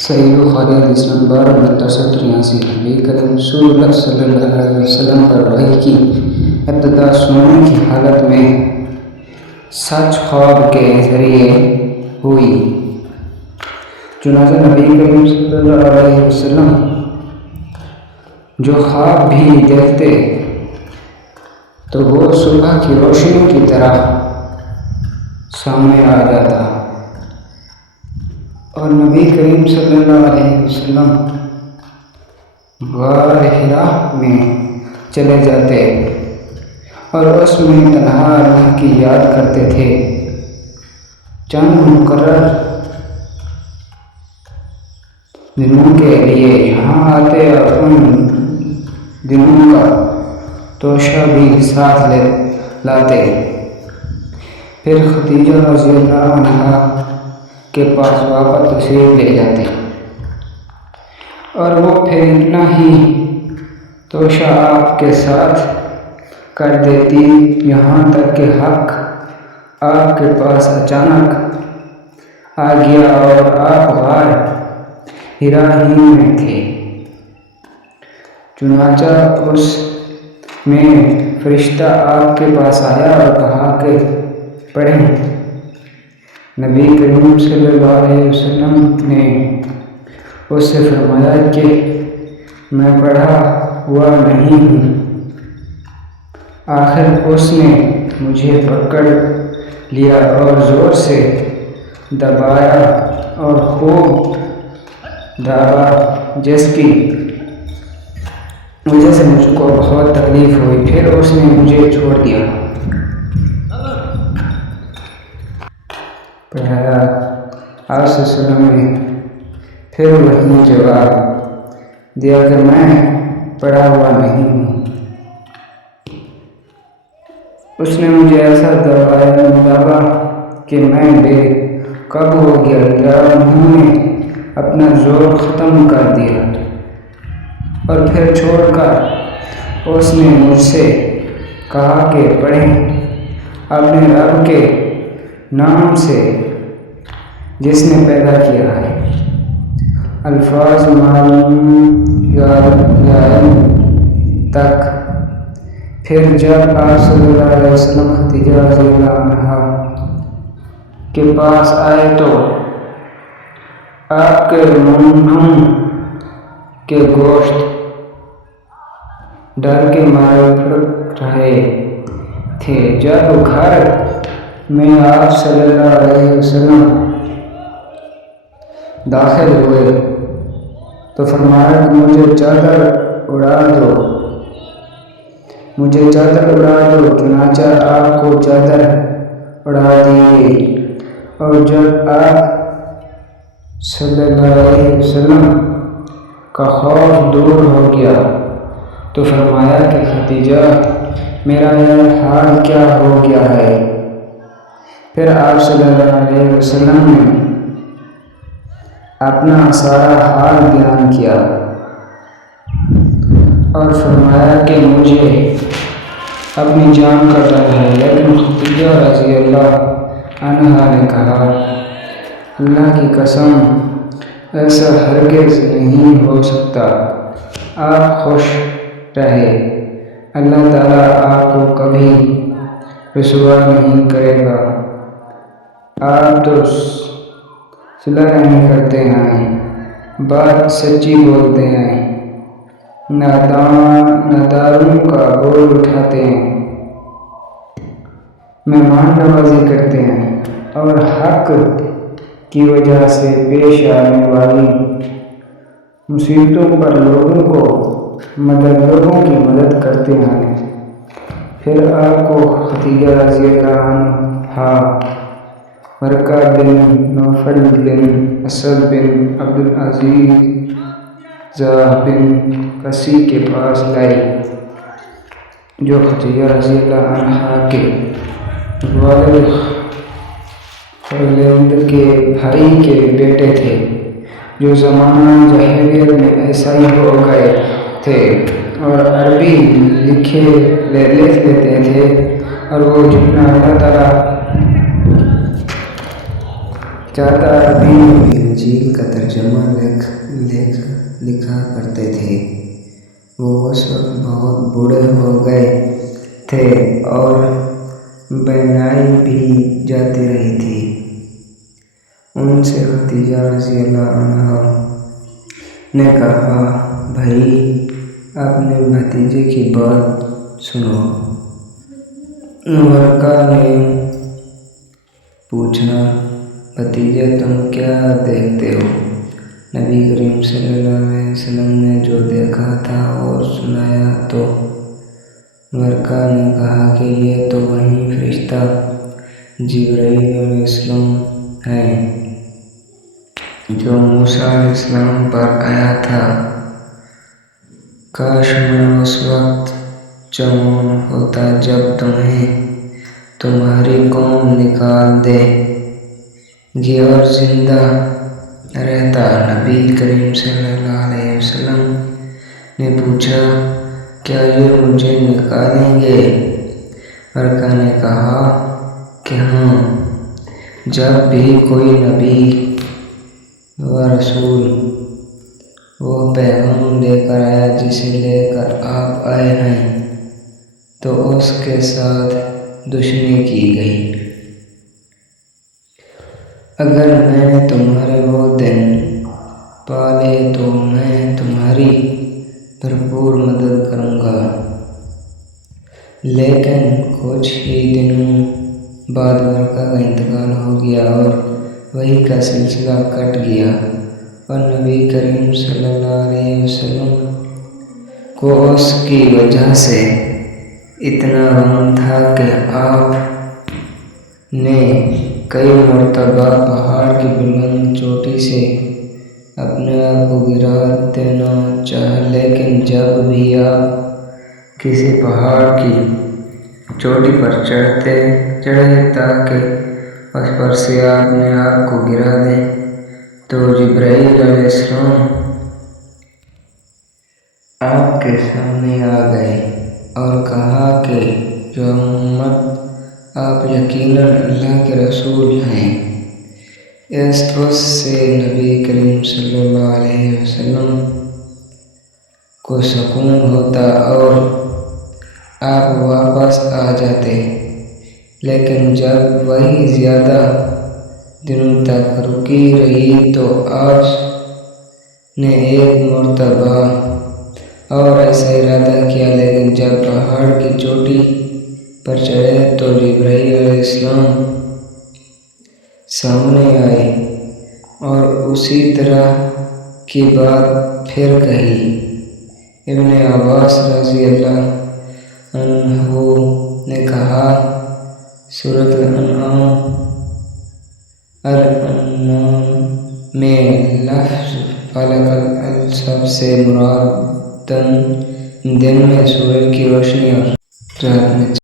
صحیح بخاری حدیث نمبر 6983 نبی کریم رسول اللہ صلی اللہ علیہ وسلم پر وحی کی ابتدا سونے کی حالت میں سچ خواب کے ذریعے ہوئی۔ چنانچہ نبی کریم صلی اللہ علیہ وسلم جو خواب بھی دیکھتے تو وہ صبح کی روشنی کی طرح سامنے آ جاتا اور نبی کریم صلی اللہ علیہ وسلم غار حرا میں چلے جاتے اور اس میں تنہا اللہ کی یاد کرتے تھے۔ چند مقرر دنوں کے لیے یہاں آتے اور ان دنوں کا توشہ بھی ساتھ لاتے، پھر خدیجہ رضی اللہ عنہا کے پاس واپس تشریف لے جاتے اور وہ پھر اتنا ہی توشہ آپ کے ساتھ کر دیتی یہاں تک کہ حق آپ کے پاس اچانک آ گیا اور آپ غار حرا ہی میں تھے۔ چنانچہ اس میں فرشتہ آپ کے پاس آیا اور کہا کہ پڑھیں۔ نبی کریم صلی اللہ علیہ وسلم نے اس سے فرمایا کہ میں پڑھا ہوا نہیں ہوں۔ آخر اس نے مجھے پکڑ لیا اور زور سے دبایا اور خوب دابا، جس کی وجہ سے مجھ کو بہت تکلیف ہوئی۔ پھر اس نے مجھے چھوڑ دیا۔ پڑھایا۔ آپ صلی اللہ علیہ وسلم نے پھر وہی جواب دیا کہ میں پڑھا ہوا نہیں ہوں۔ اس نے مجھے ایسا دبا کہ میں بے قابو ہو گیا یا انہوں نے اپنا زور ختم کر دیا، اور پھر چھوڑ کر اس نے مجھ سے کہا کہ پڑھیں اپنے رب کے نام سے جس نے پیدا کیا ہے، الفاظ معلوم تک۔ پھر جب آپ صلی اللہ علیہ وسلم خدیجہ رضی اللہ عنہا کے پاس آئے تو آپ کے منہوں کے گوشت ڈر کے مارے پھڑک رہے تھے۔ جب گھر میں آپ صلی اللہ علیہ وسلم داخل ہوئے تو فرمایا کہ مجھے چادر اڑا دو۔ چنانچہ آپ کو چادر اڑا دی گئی، اور جب آپ صلی اللہ علیہ وسلم کا خوف دور ہو گیا تو فرمایا کہ خدیجہ میرا یہ حال کیا ہو گیا ہے؟ پھر آپ صلی اللہ علیہ وسلم نے اپنا سارا حال بیان کیا اور فرمایا کہ مجھے اپنی جان کا ڈر ہے، لیکن خدیجہ رضی اللہ عنہا نے کہا اللہ کی قسم ایسا ہرگز نہیں ہو سکتا، آپ خوش رہے، اللہ تعالیٰ آپ کو کبھی رسوا نہیں کرے گا۔ آپ تو صلح رحمی کرتے ہیں، بات سچی بولتے ہیں، ناداروں کا بول اٹھاتے ہیں، مہمان نوازی کرتے ہیں، اور حق کی وجہ سے پیش آنے والی مصیبتوں پر لوگوں کی مدد کرتے ہیں۔ پھر آپ کو خدیجہ رضی اللہ عنہا، ورقہ بن نوفل بن اسد بن عبدالعزیز بن قسی کے پاس لائی، جو خدیجہ رضی اللہ عنہا کے والد خلیلد کے بھائی کے بیٹے تھے، جو زمانہ جاہلیت میں عیسائی ہو گئے تھے اور عربی لکھ لیتے تھے، اور وہ جتنا اللہ تعالیٰ چادر بھی انجیل کا ترجمہ لکھا کرتے تھے۔ وہ اس وقت بہت بوڑھے ہو گئے تھے اور بینائی بھی جاتی رہی تھی۔ ان سے خدیجہ رضی اللہ عنہا نے کہا، بھائی اپنے بھتیجے کی بات سنو۔ ورقہ نے پوچھا، بھتیجا تم کیا دیکھتے ہو؟ نبی کریم صلی اللہ علیہ وسلم نے جو دیکھا تھا اور سنایا تو ورقہ نے کہا کہ یہ تو وہی فرشتہ جبرائیل علیہ السلام ہے جو موسیٰ علیہ السلام پر آیا تھا۔ کاش میں اس وقت جوان ہوتا جب تمہیں تمہاری قوم نکال دے گی اور زندہ رہتا۔ نبی کریم صلی اللہ علیہ وسلم نے پوچھا، کیا یہ مجھے نکالیں گے؟ ورقہ نے کہا کہ ہاں، جب بھی کوئی نبی و رسول وہ پیغام لے کر آیا جسے لے کر آپ آئے ہیں تو اس کے ساتھ دشمنی کی گئی۔ اگر میں نے تمہارے وہ دن پالے تو میں تمہاری بھرپور مدد کروں گا۔ لیکن کچھ ہی دنوں بعد ورقہ کا انتقال ہو گیا اور وحی کا سلسلہ کٹ گیا، اور نبی کریم صلی اللہ علیہ وسلم کو اس کی وجہ سے اتنا غم تھا کہ آپ نے کئی مرتبہ پہاڑ کی بلند چوٹی سے اپنے آپ کو گرا دینا چاہا، لیکن جب بھی آپ کسی پہاڑ کی چوٹی پر چڑھے تاکہ اس پر سے آپ نے آپ کو گرا دیں تو جبرائیل علیہ السلام آپ کے سامنے آ گئے اور کہا کہ جو محمد آپ یقیناً اللہ کے رسول ہیں۔ اس سے نبی کریم صلی اللہ علیہ وسلم کو سکون ہوتا اور آپ واپس آ جاتے، لیکن جب وحی زیادہ دنوں تک رکی رہی تو آپ نے ایک مرتبہ اور ایسا ارادہ کیا، لیکن جب پہاڑ کی چوٹی پر چڑھے تو جبرائیل علیہ السلام سامنے آئے اور اسی طرح کی بات پھر کہی۔ ابن عباس رضی اللہ عنہ نے کہا، سورۃ الانعام میں لفظ فلق الصبح سے مراد دن میں سورج کی روشنی اور رات میں